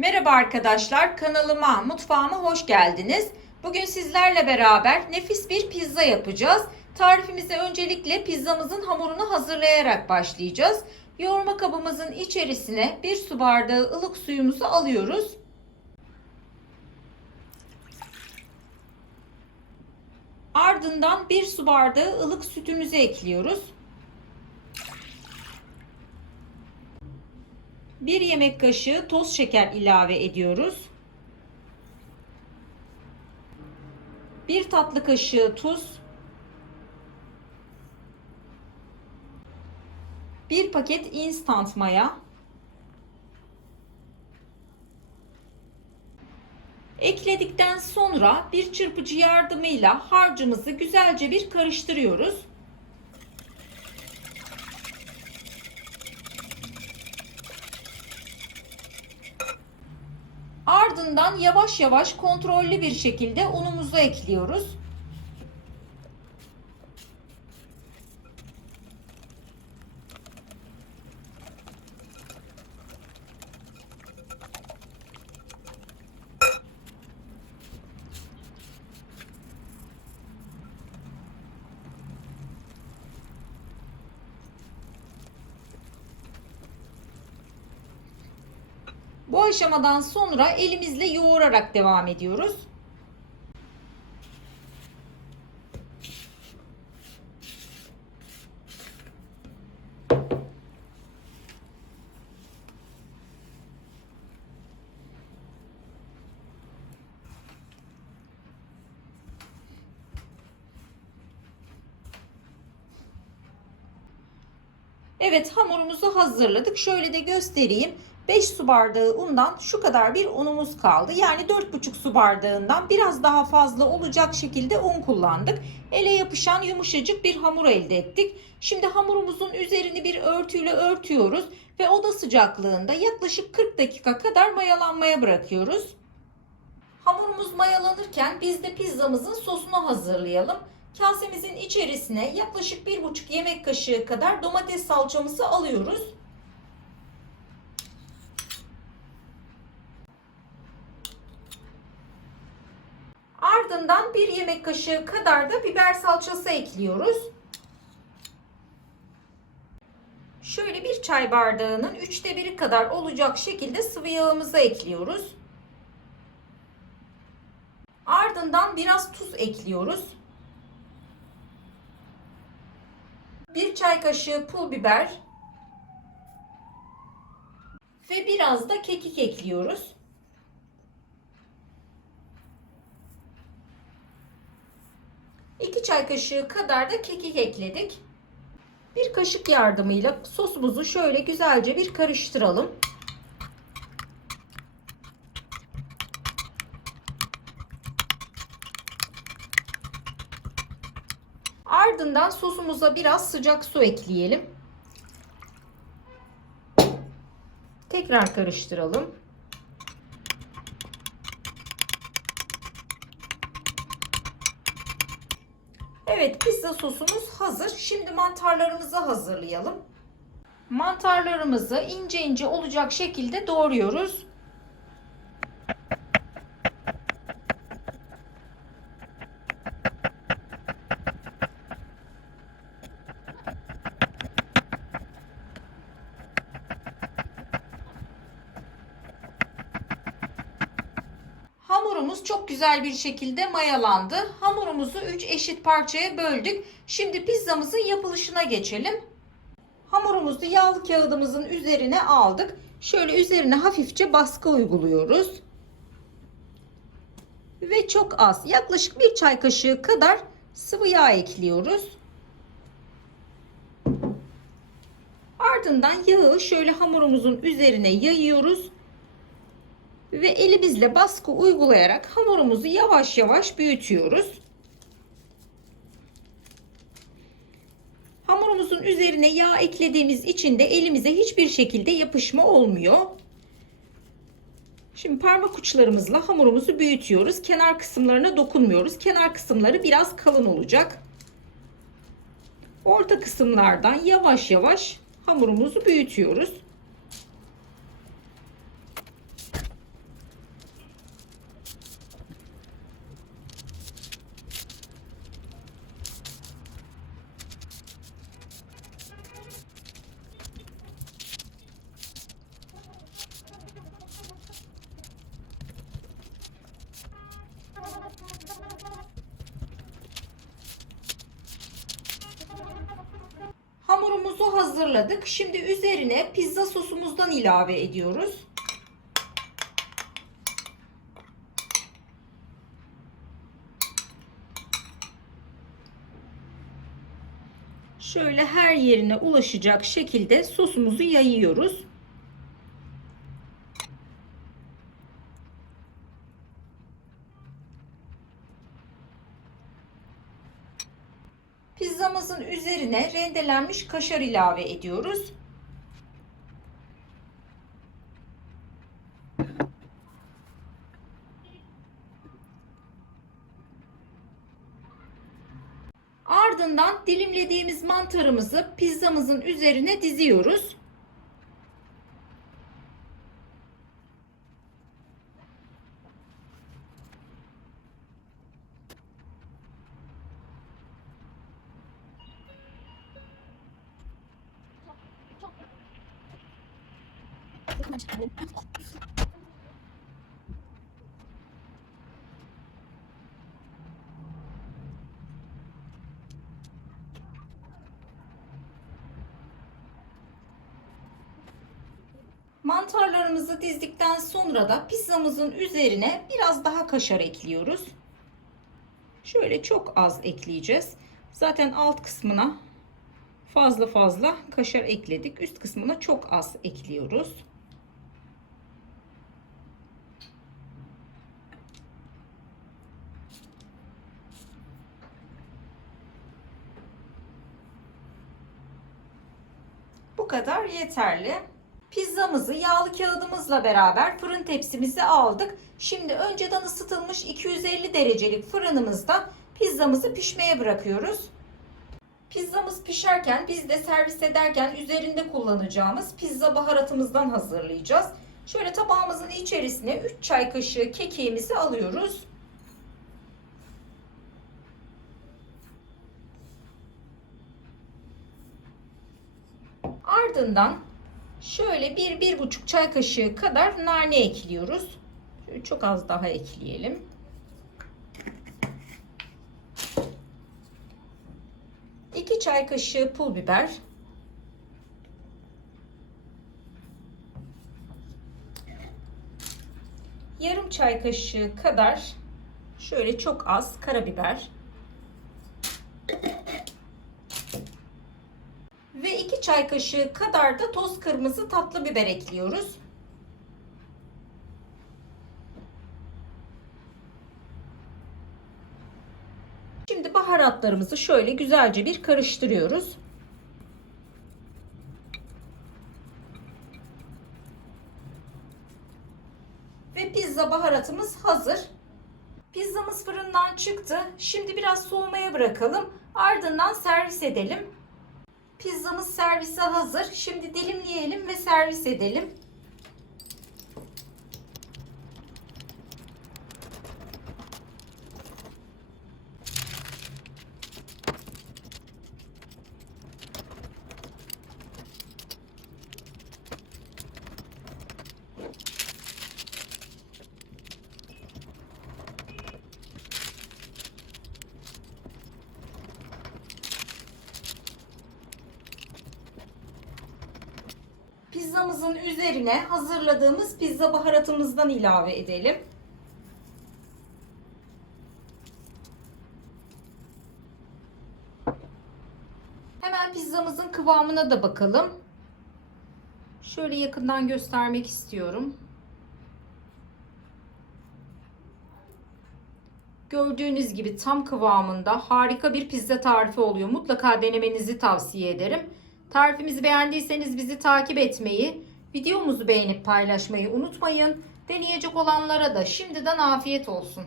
Merhaba arkadaşlar, kanalıma, mutfağıma hoş geldiniz. Bugün sizlerle beraber nefis bir pizza yapacağız. Tarifimize öncelikle pizzamızın hamurunu hazırlayarak başlayacağız. Yoğurma kabımızın içerisine bir su bardağı ılık suyumuzu alıyoruz. Ardından bir su bardağı ılık sütümüzü ekliyoruz. 1 yemek kaşığı toz şeker ilave ediyoruz. 1 tatlı kaşığı tuz. 1 paket instant maya. Ekledikten sonra bir çırpıcı yardımıyla harcımızı güzelce bir karıştırıyoruz. Ardından yavaş yavaş kontrollü bir şekilde unumuzu ekliyoruz. Bu aşamadan sonra elimizle yoğurarak devam ediyoruz. Evet hamurumuzu hazırladık. Şöyle de göstereyim. 5 su bardağı undan şu kadar bir unumuz kaldı. Yani 4,5 su bardağından biraz daha fazla olacak şekilde un kullandık. Ele yapışan yumuşacık bir hamur elde ettik. Şimdi hamurumuzun üzerini bir örtüyle örtüyoruz ve oda sıcaklığında yaklaşık 40 dakika kadar mayalanmaya bırakıyoruz. Hamurumuz mayalanırken biz de pizzamızın sosunu hazırlayalım. Kasemizin içerisine yaklaşık 1,5 yemek kaşığı kadar domates salçamızı alıyoruz. Ardından bir yemek kaşığı kadar da biber salçası ekliyoruz. Şöyle bir çay bardağının üçte biri kadar olacak şekilde sıvı yağımızı ekliyoruz. Ardından biraz tuz ekliyoruz. Bir çay kaşığı pul biber ve biraz da kekik ekliyoruz. İki çay kaşığı kadar da kekik ekledik. Bir kaşık yardımıyla sosumuzu şöyle güzelce bir karıştıralım. Ardından sosumuza biraz sıcak su ekleyelim. Tekrar karıştıralım. Evet pizza sosumuz hazır. Şimdi mantarlarımızı hazırlayalım. Mantarlarımızı ince ince olacak şekilde doğruyoruz. Hamurumuz çok güzel bir şekilde mayalandı. Hamurumuzu 3 eşit parçaya böldük. Şimdi pizzamızın yapılışına geçelim. Hamurumuzu yağlı kağıdımızın üzerine aldık. Şöyle üzerine hafifçe baskı uyguluyoruz. Ve çok az yaklaşık bir çay kaşığı kadar sıvı yağ ekliyoruz. Ardından yağı şöyle hamurumuzun üzerine yayıyoruz ve elimizle baskı uygulayarak hamurumuzu yavaş yavaş büyütüyoruz. Hamurumuzun üzerine yağ eklediğimiz için de elimize hiçbir şekilde yapışma olmuyor. Şimdi parmak uçlarımızla hamurumuzu büyütüyoruz. Kenar kısımlarına dokunmuyoruz. Kenar kısımları biraz kalın olacak. Orta kısımlardan yavaş yavaş hamurumuzu büyütüyoruz. Hazırladık. Şimdi üzerine pizza sosumuzdan ilave ediyoruz. Şöyle her yerine ulaşacak şekilde sosumuzu yayıyoruz. Pizzamızın üzerine rendelenmiş kaşar ilave ediyoruz. Ardından dilimlediğimiz mantarımızı pizzamızın üzerine diziyoruz. Mantarlarımızı dizdikten sonra da pizzamızın üzerine biraz daha kaşar ekliyoruz. Şöyle çok az ekleyeceğiz. Zaten alt kısmına fazla fazla kaşar ekledik. Üst kısmına çok az ekliyoruz. Kadar yeterli. Pizzamızı yağlı kağıdımızla beraber fırın tepsimize aldık. Şimdi önceden ısıtılmış 250 derecelik fırınımızda pizzamızı pişmeye bırakıyoruz. Pizzamız pişerken biz de servis ederken üzerinde kullanacağımız pizza baharatımızdan hazırlayacağız. Şöyle tabağımızın içerisine 3 çay kaşığı kekiğimizi alıyoruz. Ardından şöyle bir, bir buçuk çay kaşığı kadar nane ekliyoruz. Şöyle çok az daha ekleyelim. İki çay kaşığı pul biber. Yarım çay kaşığı kadar şöyle çok az karabiber. Ve 2 çay kaşığı kadar da toz kırmızı tatlı biber ekliyoruz. Şimdi baharatlarımızı şöyle güzelce bir karıştırıyoruz. Ve pizza baharatımız hazır. Pizzamız fırından çıktı. Şimdi biraz soğumaya bırakalım. Ardından servis edelim. Pizzamız servise hazır. Şimdi dilimleyelim ve servis edelim. Pizzamızın üzerine hazırladığımız pizza baharatımızdan ilave edelim. Hemen pizzamızın kıvamına da bakalım. Şöyle yakından göstermek istiyorum. Gördüğünüz gibi tam kıvamında harika bir pizza tarifi oluyor. Mutlaka denemenizi tavsiye ederim. Tarifimizi beğendiyseniz bizi takip etmeyi, videomuzu beğenip paylaşmayı unutmayın. Deneyecek olanlara da şimdiden afiyet olsun.